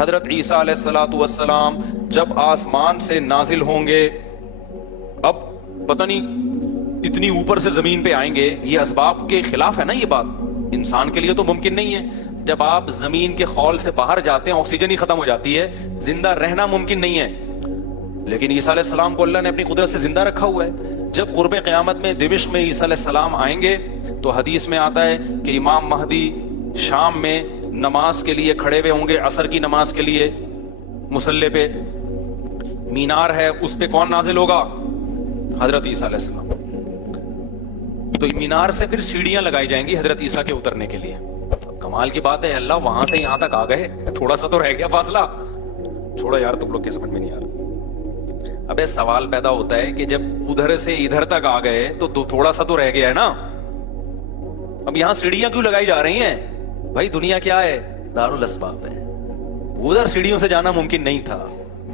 حضرت عیسیٰ علیہ الصلوۃ والسلام جب آسمان سے نازل ہوں گے، اب پتہ نہیں اتنی اوپر سے زمین پہ آئیں گے، یہ اسباب کے خلاف ہے نا، یہ بات انسان کے لیے تو ممکن نہیں ہے۔ جب آپ زمین کے خول سے باہر جاتے ہیں آکسیجن ہی ختم ہو جاتی ہے، زندہ رہنا ممکن نہیں ہے، لیکن عیسیٰ علیہ السلام کو اللہ نے اپنی قدرت سے زندہ رکھا ہوا ہے۔ جب قرب قیامت میں دمشق میں عیسیٰ علیہ السلام آئیں گے تو حدیث میں آتا ہے کہ امام مہدی شام میں نماز کے لیے کھڑے ہوئے ہوں گے، عصر کی نماز کے لیے مصلی پہ، مینار ہے اس پہ کون نازل ہوگا؟ حضرت عیسیٰ علیہ السلام۔ تو مینار سے پھر سیڑھیاں لگائی جائیں گی حضرت عیسیٰ کے اترنے کے لیے۔ کمال کی بات ہے، اللہ وہاں سے یہاں تک آ گئے، تھوڑا سا تو رہ گیا فاصلہ۔ چھوڑو یار، تم لوگ کے سمجھ میں نہیں آ رہا۔ ابے سوال پیدا ہوتا ہے کہ جب ادھر سے ادھر تک آ گئے تو تھوڑا سا تو رہ گیا ہے نا، اب یہاں سیڑھیاں کیوں لگائی جا رہی ہیں؟ بھائی دنیا کیا ہے؟ دارالاسباب ہے، ادھر سیڑھیوں سے جانا ممکن نہیں تھا،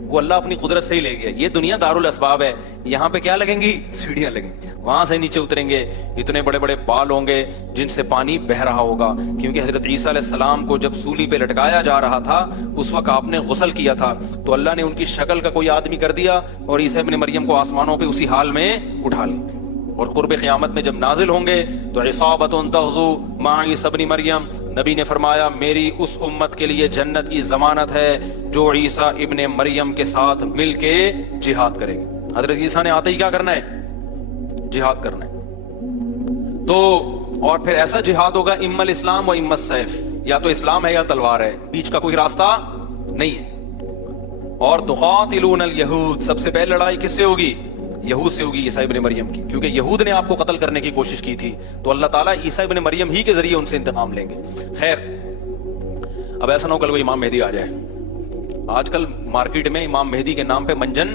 وہ اللہ اپنی قدرت سے ہی لے گیا۔ یہ دنیا دارالاسباب ہے، یہاں پہ کیا لگیں گی؟ سیڑھیاں لگیں گی، وہاں سے نیچے اتریں گے، اتنے بڑے بڑے بال ہوں گے جن سے پانی بہ رہا ہوگا، کیونکہ حضرت عیسیٰ علیہ السلام کو جب سولی پہ لٹکایا جا رہا تھا اس وقت آپ نے غسل کیا تھا، تو اللہ نے ان کی شکل کا کوئی آدمی کر دیا اور عیسیٰ ابن مریم کو آسمانوں پہ اسی حال میں اٹھا لیا۔ اور قرب قیامت میں جب نازل ہوں گے تو عصابۃ تغزو مع عیسیٰ ابن مریم، نبی نے فرمایا میری اس امت کے لیے جنت کی ضمانت ہے جو عیسیٰ ابن مریم کے ساتھ مل کے جہاد کرے گی۔ حضرت عیسیٰ نے آتے ہی کیا کرنا ہے؟ جہاد کرنا ہے۔ تو اور پھر ایسا جہاد ہوگا اما الاسلام و اما السیف، یا تو اسلام ہے یا تلوار ہے، بیچ کا کوئی راستہ نہیں ہے۔ اور تقاتلون الیہود، سب سے پہلے لڑائی کس سے ہوگی؟ یہود سے ہوگی، عیسیٰ ابن مریم کی، کیونکہ یہود نے آپ کو قتل کرنے کی کوشش کی تھی، تو اللہ تعالیٰ عیسیٰ ابن مریم ہی کے ذریعے ان سے انتقام لیں گے۔ خیر، اب ایسا نہ ہو کل کوئی امام مہدی آ جائے۔ آج کل مارکیٹ میں امام مہدی کے نام پہ منجن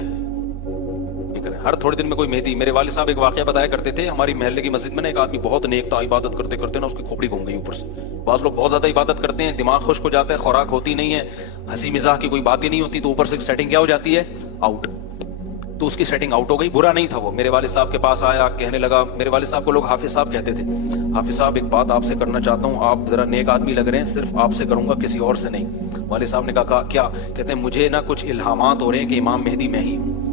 ہر تھوڑے دن میں کوئی مہدی۔ میرے والد صاحب ایک واقعہ بتایا کرتے تھے، ہماری محلے کی مسجد میں نا ایک آدمی بہت نیک تھا، عبادت کرتے کرتے نا اس کی کھوپڑی گھوم گئی اوپر سے۔ بعض لوگ بہت زیادہ عبادت کرتے ہیں، دماغ خشک ہو جاتا ہے، خوراک ہوتی نہیں ہے، ہنسی مزاح کی کوئی بات ہی نہیں ہوتی، تو اوپر سے سیٹنگ کیا ہو جاتی ہے؟ آؤٹ۔ تو اس کی سیٹنگ آؤٹ ہو گئی، برا نہیں تھا وہ، میرے والد صاحب کے پاس آیا، کہنے لگا، میرے والد صاحب کو لوگ حافظ صاحب کہتے تھے، حافظ صاحب ایک بات آپ سے کرنا چاہتا ہوں، آپ ذرا نیک آدمی لگ رہے ہیں، صرف آپ سے کروں گا، کسی اور سے نہیں۔ والد صاحب نے کہا کیا؟ کہتے ہیں مجھے نا کچھ الہامات ہو رہے ہیں کہ امام مہدی میں ہی ہوں۔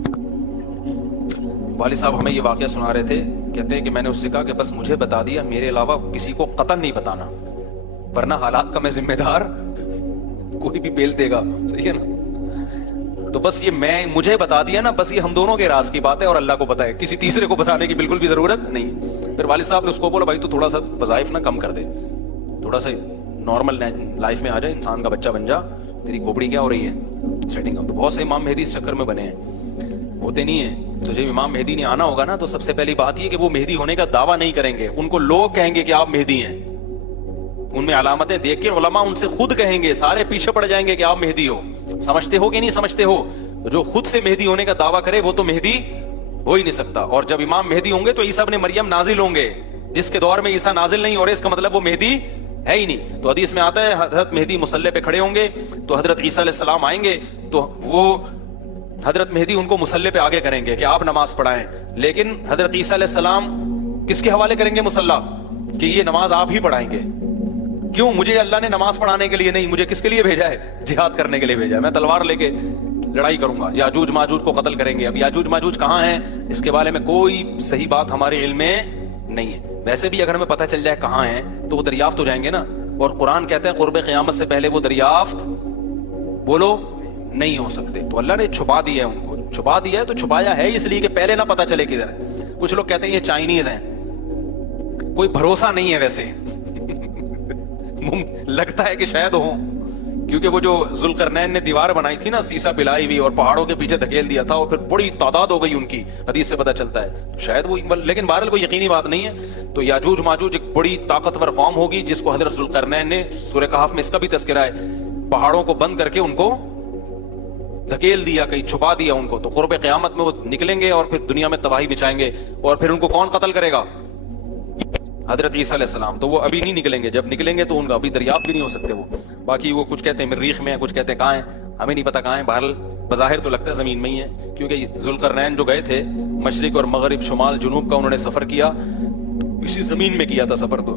والد صاحب ہمیں یہ واقعہ سنا رہے تھے، کہتے ہیں کہ میں نے اس سے کہا کہ بس مجھے بتا دیا، میرے علاوہ کسی کو قطعاً نہیں بتانا، ورنہ حالات کا میں ذمہ دار، کوئی بھی بیل دے گا، صحیح ہے نا؟ تو بس یہ میں مجھے بتا دیا نا، بس یہ ہم دونوں کے راز کی بات ہے اور اللہ کو پتا ہے، کسی تیسرے کو بتانے کی بالکل بھی ضرورت نہیں۔ پھر والد صاحب نے اس کو بولا بھائی تو تھوڑا سا وظائف نہ کم کر دے، تھوڑا سا نارمل لائف میں آ جائے، انسان کا بچہ بن جا، تیری کھوپڑی کیا ہو رہی ہے سیٹنگ اپ۔ بہت سے امام مہدی اس چکر میں بنے ہیں، ہوتے نہیں ہیں۔ تو جب امام مہدی نے آنا ہوگا نا تو سب سے پہلی بات یہ کہ وہ مہدی ہونے کا دعویٰ نہیں کریں گے، ان کو لوگ کہیں گے کہ آپ مہدی ہیں، ان میں علامتیں دیکھ کے علماء ان سے خود کہیں گے، سارے پیچھے پڑ جائیں گے کہ آپ مہدی ہو۔ سمجھتے ہو کہ نہیں سمجھتے ہو؟ تو جو خود سے مہدی ہونے کا دعویٰ کرے وہ تو مہدی ہو ہی نہیں سکتا۔ اور جب امام مہدی ہوں گے تو عیسیٰ ابن مریم نازل ہوں گے، جس کے دور میں عیسیٰ نازل نہیں ہو رہے، اس کا مطلب وہ مہدی ہے ہی نہیں۔ تو حدیث میں آتا ہے حضرت مہدی مصلی پہ کھڑے ہوں گے تو حضرت عیسیٰ علیہ السلام آئیں گے تو وہ حضرت مہدی ان کو مصلی پہ آگے کریں گے کہ آپ نماز پڑھائیں، لیکن حضرت عیسیٰ علیہ السلام کس کے حوالے کریں گے مصلی؟ کہ یہ نماز آپ ہی پڑھائیں گے۔ کیوں؟ مجھے اللہ نے نماز پڑھانے کے لیے نہیں، مجھے کس کے لیے بھیجا ہے؟ جہاد کرنے کے لیے بھیجا ہے، میں تلوار لے کے لڑائی کروں گا، یاجوج ماجوج کو قتل کریں گے۔ اب یاجوج ماجوج کہاں ہیں اس کے بارے میں کوئی صحیح بات ہمارے علم میں نہیں ہے، ویسے بھی اگر ہمیں پتہ چل جائے کہاں ہیں تو وہ دریافت ہو جائیں گے نا، اور قرآن کہتا ہے قرب قیامت سے پہلے وہ دریافت بولو نہیں ہو سکتے۔ تو اللہ نے چھپا دیا ہے، ان کو چھپا دیا ہے، تو چھپایا ہے اس لیے کہ پہلے نہ پتہ چلے کدھر ہے۔ کچھ لوگ کہتے ہیں یہ چائنیز ہیں، کوئی بھروسہ نہیں ہے ویسے لگتا ہے کہ شاید ہوں، کیونکہ وہ جو ذوالقرنین نے دیوار بنائی تھی نا، سیسا پلائی ہوئی اور پہاڑوں کے پیچھے دھکیل دیا تھا، اور پھر بڑی تعداد ہو گئی ان کی، حدیث سے پتہ چلتا ہے، تو شاید وہ، لیکن بہرحال کوئی یقینی بات نہیں ہے۔ تو یاجوج ماجوج ایک بڑی طاقتور قوم ہوگی جس کو حضرت ذوالقرنین نے، سورہ کہف میں اس کا بھی تذکرہ ہے، پہاڑوں کو بند کر کے ان کو دھکیل دیا، کہیں چھپا دیا ان کو۔ تو قرب قیامت میں وہ نکلیں گے اور پھر دنیا میں تباہی بچائیں گے، اور پھر ان کو کون قتل کرے گا؟ حضرت عیسیٰ علیہ السلام۔ تو وہ ابھی نہیں نکلیں گے، جب نکلیں گے تو ان کا ابھی دریافت بھی نہیں ہو سکتے وہ۔ باقی وہ کچھ کہتے ہیں مریخ میں ہیں، کچھ کہتے ہیں کہاں ہیں، ہمیں نہیں پتا کہاں ہیں، بہرحال بظاہر تو لگتا ہے زمین میں ہی ہے، کیونکہ ذوالقرنین جو گئے تھے مشرق اور مغرب، شمال جنوب کا انہوں نے سفر کیا، اسی زمین میں کیا تھا سفر۔ تو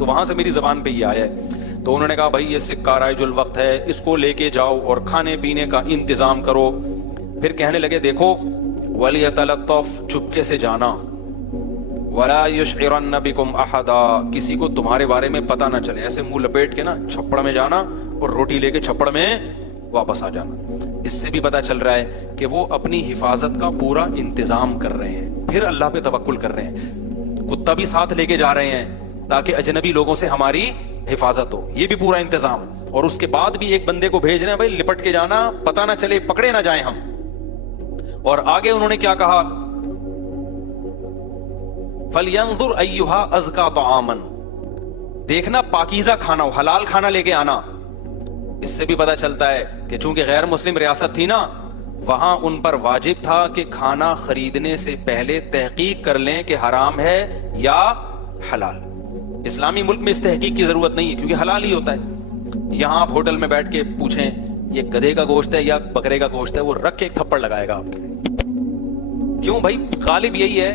تو وہاں سے میری زبان پہ یہ آیا ہے. تو انہوں نے کہا بھائی یہ سکہ رائج الوقت ہے, اس کو لے کے جاؤ اور کھانے پینے کا انتظام کرو. پھر کہنے لگے دیکھو وَلْيَتَلَطَّفْ, چپکے سے جانا, وَلَا يُشْعِرَنَّ بِكُمْ أَحَدًا, کسی کو تمہارے بارے میں پتہ نہ چلے. ایسے منہ لپیٹ کے نا چھپڑ میں جانا اور روٹی لے کے چھپڑ میں واپس آ جانا. اس سے بھی پتہ چل رہا ہے کہ وہ اپنی حفاظت کا پورا انتظام کر رہے ہیں, پھر اللہ پہ توکل کر رہے ہیں. کتا بھی ساتھ لے کے جا رہے ہیں تاکہ اجنبی لوگوں سے ہماری حفاظت ہو, یہ بھی پورا انتظام. اور اس کے بعد بھی ایک بندے کو بھیج رہے ہیں بھائی لپٹ کے جانا, پتہ نہ چلے, پکڑے نہ جائیں ہم. اور آگے انہوں نے کیا کہا, فَلْيَنظُرْ أَيُّهَا أَزْكَىٰ طَعَامًا, دیکھنا پاکیزہ کھانا ہو, حلال کھانا لے کے آنا. اس سے بھی پتہ چلتا ہے کہ چونکہ غیر مسلم ریاست تھی نا, وہاں ان پر واجب تھا کہ کھانا خریدنے سے پہلے تحقیق کر لیں کہ حرام ہے یا حلال. اسلامی ملک میں اس تحقیق کی ضرورت نہیں ہے کیونکہ حلال ہی ہوتا ہے. یہاں آپ ہوٹل میں بیٹھ کے پوچھیں یہ گدھے کا گوشت ہے یا بکرے کا گوشت ہے, وہ رکھ کے ایک تھپڑ لگائے گا آپ کے. کیوں بھائی, غالب یہی ہے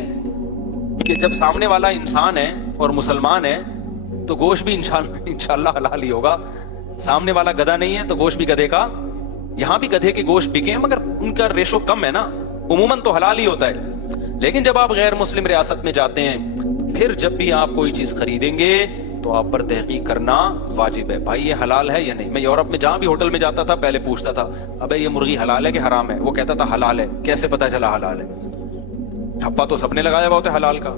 کہ جب سامنے والا انسان ہے اور مسلمان ہے تو گوشت بھی انشاءاللہ حلال ہی ہوگا. سامنے والا گدھا نہیں ہے تو گوشت بھی گدھے کا. یہاں بھی گدھے کے گوشت بکے ہیں مگر ان کا ریشو کم ہے نا, عموماً تو حلال ہی ہوتا ہے. لیکن جب آپ غیر مسلم ریاست میں جاتے ہیں, پھر جب بھی آپ کوئی چیز خریدیں گے تو آپ پر تحقیق کرنا واجب ہے. بھائی یہ حلال ہے یا نہیں. میں یورپ میں جہاں بھی ہوٹل میں جاتا تھا پہلے پوچھتا تھا ابے یہ مرغی حلال ہے کہ حرام ہے, وہ کہتا تھا حلال ہے. کیسے پتا چلا حلال ہے؟ ٹھپا تو سب نے لگایا ہوا ہوتا ہے حلال کا.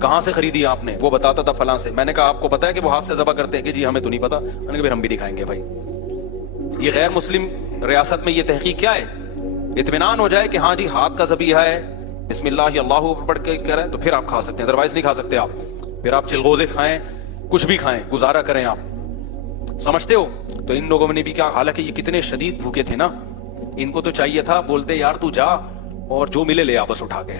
کہاں سے خریدی آپ نے؟ وہ بتاتا تھا فلاں سے. میں نے کہا آپ کو پتا ہے کہ وہ ہاتھ سے ذبح کرتے ہیں؟ کہ جی ہمیں تو نہیں پتا. میں نے کہا پھر ہم بھی دکھائیں گے. بھائی یہ غیر مسلم ریاست میں یہ تحقیق کیا ہے؟ اطمینان ہو جائے کہ ہاں جی ہاتھ کا ذبیحہ ہے, بسم اللہ اللہ پڑھ کے کہہ رہا ہے, تو پھر آپ کھا سکتے ہیں, ادروائز نہیں کھا سکتے آپ. پھر آپ چلغوزے کھائیں, کچھ بھی کھائیں, گزارا کریں آپ. سمجھتے ہو؟ تو ان لوگوں نے بھی کیا, حالانکہ یہ کتنے شدید بھوکے تھے نا, ان کو تو چاہیے تھا, بولتے یار تو جا اور جو ملے لے آ بس اٹھا کے